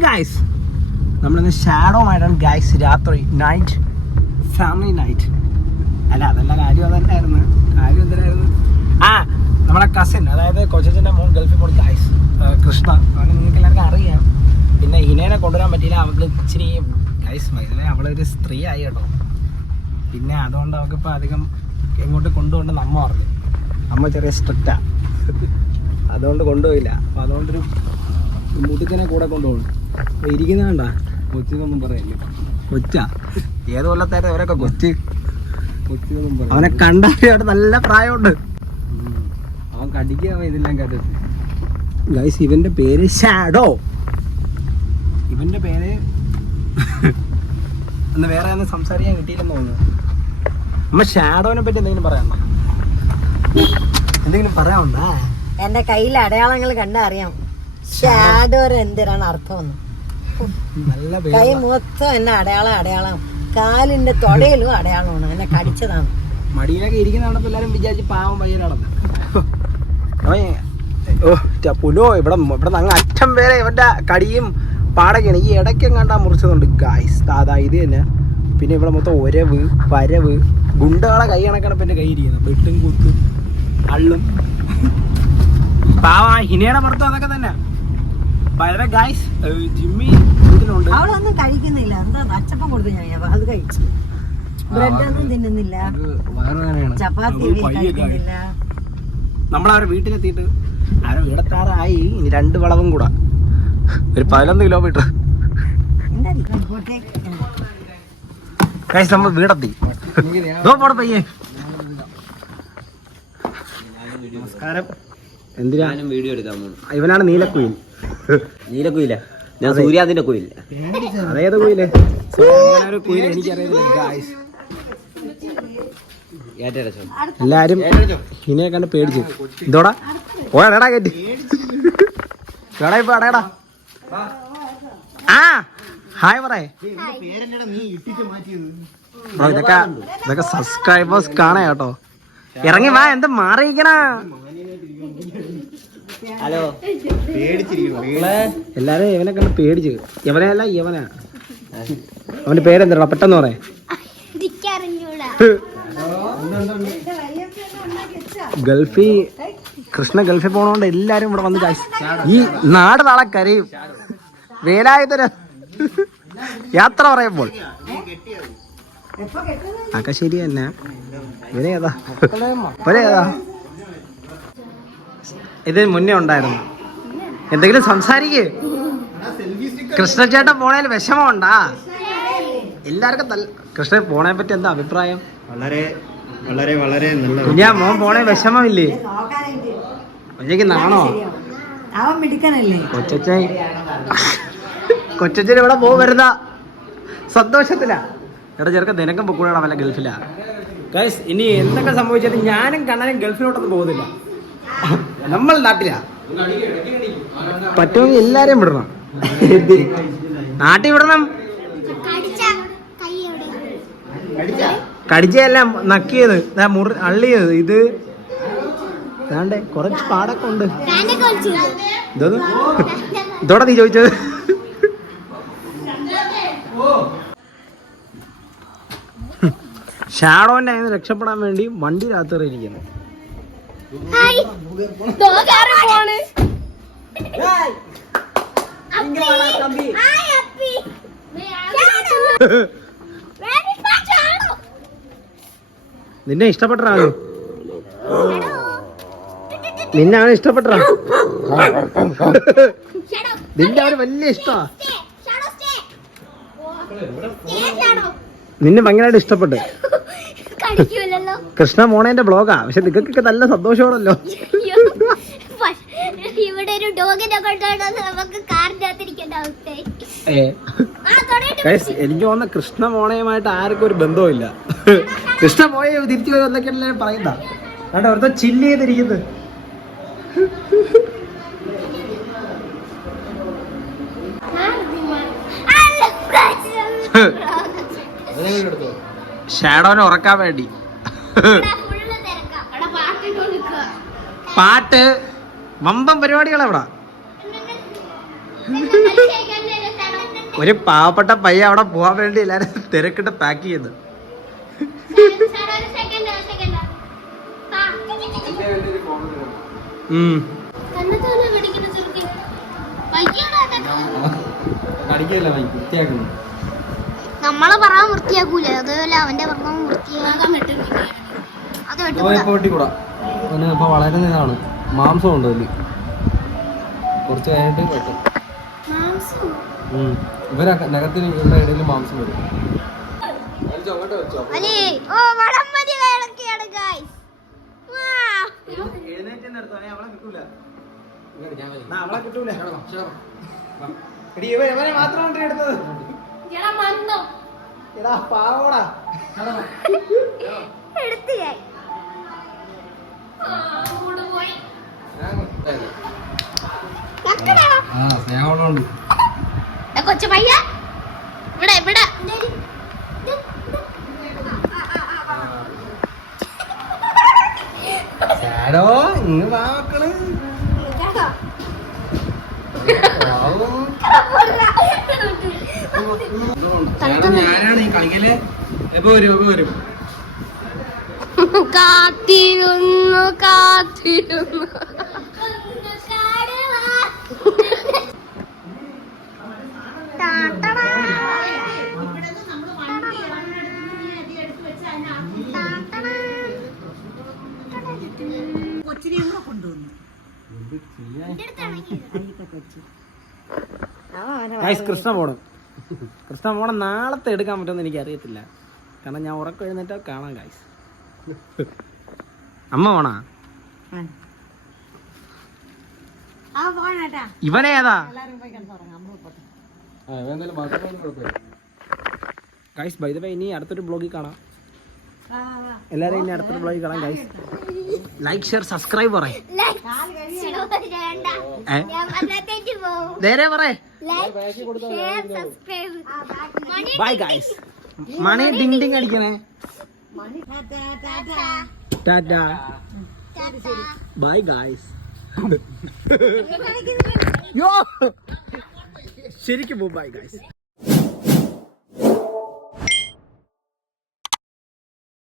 Morning guys. നമ്മളിന്ന് shadow ആയിട്ടാണ് guys. രാത്രി നൈറ്റ്, ഫാമിലി നൈറ്റ്. അല്ല, അതല്ല കാര്യം. അതല്ലായിരുന്നു കാര്യം. എന്തായിരുന്നു? നമ്മളെ കസിൻ, അതായത് കൊച്ചച്ഛൻ്റെ മോൻ ഗൾഫിൽ പോയി ഗൈസ്, കൃഷ്ണ. അവനെ നിങ്ങൾക്ക് എല്ലാവർക്കും അറിയാം. പിന്നെ ഹിനേനെ കൊണ്ടുവരാൻ പറ്റിയില്ല. അവൾക്ക് ഇച്ചിരി ഗൈസ് വൈദ്യുതി അവളൊരു സ്ത്രീ ആയി കേട്ടോ. പിന്നെ അതുകൊണ്ട് അവൾക്കിപ്പോൾ അധികം എങ്ങോട്ട് കൊണ്ടുപോകേണ്ട നമ്മ പറഞ്ഞു. അമ്മ ചെറിയ സ്ട്രിക്റ്റാ, അതുകൊണ്ട് കൊണ്ടുപോയില്ല. അപ്പോൾ അതുകൊണ്ടൊരു മുതുക്കനെ കൂടെ കൊണ്ടുപോകും. അപ്പോൾ ഇരിക്കുന്ന കണ്ടാ കൊച്ചിന്നൊന്നും പറയില്ല. കൊച്ചാ ഏത് കൊല്ലത്തായിരുന്നു അവരൊക്കെ കൊച്ചിന്നൊന്നും പറയും. അവനെ കണ്ടാൽ നല്ല പ്രായമുണ്ട്. അവൻ കടിക്കുക ഇതെല്ലാം കണ്ടിട്ട് ഗൈസ്. ഇവന്റെ പേര് ഷാഡോ. ഇവന്റെ പേര് അന്ന് വേറെ ഒന്നും സംസാരിക്കാൻ കിട്ടിയില്ലെന്ന് തോന്നുന്നു. അമ്മ ഷാഡോനെ പറ്റി എന്തെങ്കിലും പറയാമോ? എന്തെങ്കിലും പറയാമുണ്ടാ? എന്റെ കയ്യിലെ അടയാളങ്ങൾ കണ്ടാ അറിയാം ഷാഡോ എന്തിനാണ് അർത്ഥം. നല്ല കൈ മൊത്തം എന്നെ അടയാളം. കാലിന്റെ തൊടയിലും അടയാളമാണ്. എന്നെ കടിച്ചതാണ്. മടിയിലൊക്കെ ഇരിക്കുന്നതാണ് എല്ലാവരും വിചാരിച്ച് പാവം പയ്യനാണെന്ന്. പുലോ ഇവിടെ അങ്ങ് അറ്റം വരെ ഇവന്റെ കടിയും പാടൊക്കെയാണ്. ഈ ഇടയ്ക്കും കണ്ടാ മുറിച്ചതുണ്ട് ഗായ്സ്. അതാ ഇത് തന്നെ. പിന്നെ ഇവിടെ മൊത്തം ഒരവ് വരവ് ഗുണ്ടകളെ കൈ കണക്കാണ് ഇപ്പം എൻ്റെ കൈ ഇരിക്കുന്നത്. വെട്ടും കുത്തും അള്ളും പാവ. ഹിനയുടെ പുറത്തും അതൊക്കെ തന്നെ. വളരെ ഗായ്സ് ജിമ്മി ഇതിലുണ്ട്. അവളൊന്നും കഴിക്കുന്നില്ല. എന്താ അച്ചപ്പം കൊടുത്തു ഞാൻ, അത് കഴിച്ചു. ബ്രെഡ് ഒന്നും തിന്നുന്നില്ല, ചപ്പാത്തി കഴിക്കുന്നില്ല. നമ്മളവരെ വീട്ടിലെത്തിയിട്ട് അവരെ വീടത്താറായി. ഇനി 2 വളവും കൂടെ ഒരു 11 കിലോമീറ്റർ ഗൈസ്. നമ്മൾ വീടെത്തി. പയ്യേ നമസ്കാരം. എന്തിനാണ് വീഡിയോ എടുക്കാൻ പോകുന്നത്? ഇവനാണ് നീലക്കുയിൽ. നീലക്കുയില, ഞാൻ സൂര്യാദിന്റെ കുയിൽ. അതേത് കുയില്? ഒരു കുയിൽ എനിക്കറിയില്ല ഗൈസ്. എല്ലാരും ഹിനെ കണ്ട് പേടിച്ചു. ഇതോടാ ഓടാ കയറ്റി ഇപ്പൊ അടയടാ. ഹായ് പറയേ. ഇതൊക്കെ സബ്സ്ക്രൈബേഴ്സ് കാണാ കേട്ടോ. ഇറങ്ങി വാ. എന്താ മാറിയിരിക്കണ? ഹലോ. എല്ലാരും ഇവനെ കണ്ട് പേടിച്ചു. ഇവനെയല്ല ഇവനാ. അവന്റെ പേരെന്താ? പെട്ടെന്ന് പറയേ. ഗൾഫിൽ കൃഷ്ണ ഗൾഫിൽ പോണോണ്ട് എല്ലാരും ഇവിടെ വന്ന് ഈ നാട് നാളെ കരയും. വേലായുധന യാത്ര പറയുമ്പോൾ ഒക്കെ ശരി തന്നെ. ഇവനേതാ ഇത് മുന്നേ ഉണ്ടായിരുന്നു. എന്തെങ്കിലും സംസാരിക്കേ. കൃഷ്ണചേട്ടൻ പോണേൽ വിഷമമുണ്ടാ? എല്ലാവർക്കും കൃഷ്ണൻ പോണേ പറ്റി എന്താ അഭിപ്രായം? വളരെ വളരെ വളരെ നല്ല. കുഞ്ഞാ മോൻ പോണേ വിഷമമില്ലേ? ഒറ്റയ്ക്ക് നാണോ? കൊച്ചച്ഛൻ ഇവിടെ വരുന്ന സന്തോഷത്തിലാ. എടാ ചെറുക്ക നിനക്കും പൊക്കൂടാ വല്ല ഗൾഫിലാ. ഗൈസ് ഇനി എന്തൊക്കെ സംഭവിച്ചാലും ഞാനും കണ്ണനും ഗൾഫിലോട്ടൊന്നും പോകുന്നില്ല. നമ്മൾ നാട്ടിലാ. പറ്റുമെങ്കിൽ എല്ലാരെയും വിടണം. നാട്ടിൽ വിടണം. കടിച്ചെല്ലാം നക്കിയത്, അള്ളിയത്. ഇത് വേണ്ടേ? കുറച്ച് പാടൊക്കെ ഉണ്ട്. ഇതോടെ നീ ചോദിച്ചത്. ഷാഡോന്റെ അതിന് രക്ഷപ്പെടാൻ വേണ്ടി വണ്ടി രാത്രിയിരിക്കുന്നു. നിന്നെ ഇഷ്ടപ്പെട്ടറാണ്. നിന്നെ അവന് ഇഷ്ടപ്പെട്ട. നിന്റെ അവന് വലിയ ഇഷ്ടാ. നിന്നെ ഭയങ്കരമായിട്ട് ഇഷ്ടപ്പെട്ട്. കൃഷ്ണ മോണേന്റെ ബ്ലോഗാ. പക്ഷെ നിങ്ങൾക്കൊക്കെ നല്ല സന്തോഷമാണല്ലോ. എനിക്ക് തോന്നുന്ന കൃഷ്ണ മോണയുമായിട്ട് ആർക്കും ഒരു ബന്ധവുമില്ല. കൃഷ്ണ പോയ തിരിച്ചു പോയി എന്നൊക്കെയല്ലേ പറയുന്ന. അവിടെ ഒരുത്തൻ ചില്ല് ചെയ്തിരിക്കുന്നത്. ഷാഡോനെ ഉറക്കാൻ വേണ്ടി പാട്ട് വമ്പം പരിപാടികളെവിടാ. ഒരു പാവപ്പെട്ട പയ്യ അവിടെ പോവാൻ വേണ്ടി എല്ലാരും തിരക്കിട്ട് പാക്ക് ചെയ്ത്. നമ്മളെ പറയാൻ വൃത്തിയാക്കൂല, അതുപോലെ അവന്റെ പറഞ്ഞ വൃത്തിയാക്കാൻ അത് വെട്ടിക്കൂടാ. ഇപ്പൊ വളരുന്ന ഇതാണ്, മാംസം ഉണ്ട് അതില്. കുറച്ച് കഴിഞ്ഞിട്ട് വെട്ടും. ഇവരെ നഖത്തിന് ഇവരുടെ ഇടയിൽ മാംസം വരും. ഇവനെ മാത്രം എടുത്തത്. എടാ പാവടാ. സ്നേഹമുള്ളതുകൊണ്ട് കൊച്ചു പയ്യ ഇവിടെ ഇവിടെ ഷാഡോ ഇങ്ങ് വാ മക്കള്. ഞാനാണ് ഈ കളിക്കല്. എപ്പോ വരും കാത്തിരുന്നു കാത്തിരുന്നു. കൊച്ചിനെയും കൂടെ കൊണ്ടുവന്നു. കൃഷ്ണ പോണം നാളത്തെ എടുക്കാൻ പറ്റുമെന്ന് എനിക്ക് അറിയത്തില്ല, കാരണം ഞാൻ ഉറക്കം എഴുന്നേറ്റാ കാണാം ഗൈസ്. അമ്മ പോണാ? ഇവനേതാ ഗൈസ്? ബൈ ദ വേ, ഇനി അടുത്തൊരു ബ്ലോഗിൽ കാണാം. എല്ലാരും ഇനി അടുത്തൊരു ബ്ലോഗിൽ കാണാം ഗൈസ്. ലൈക്ക് ഷെയർ സബ്സ്ക്രൈബ് പറയേ. നേരെ പറയേ. Bye guys. മണി ഡിങ് ഡിങ് അടിക്കണേ. ടാറ്റാ ബൈ ഗൈസ്. യോ ശരിക്കും ബൈ ഗൈസ്.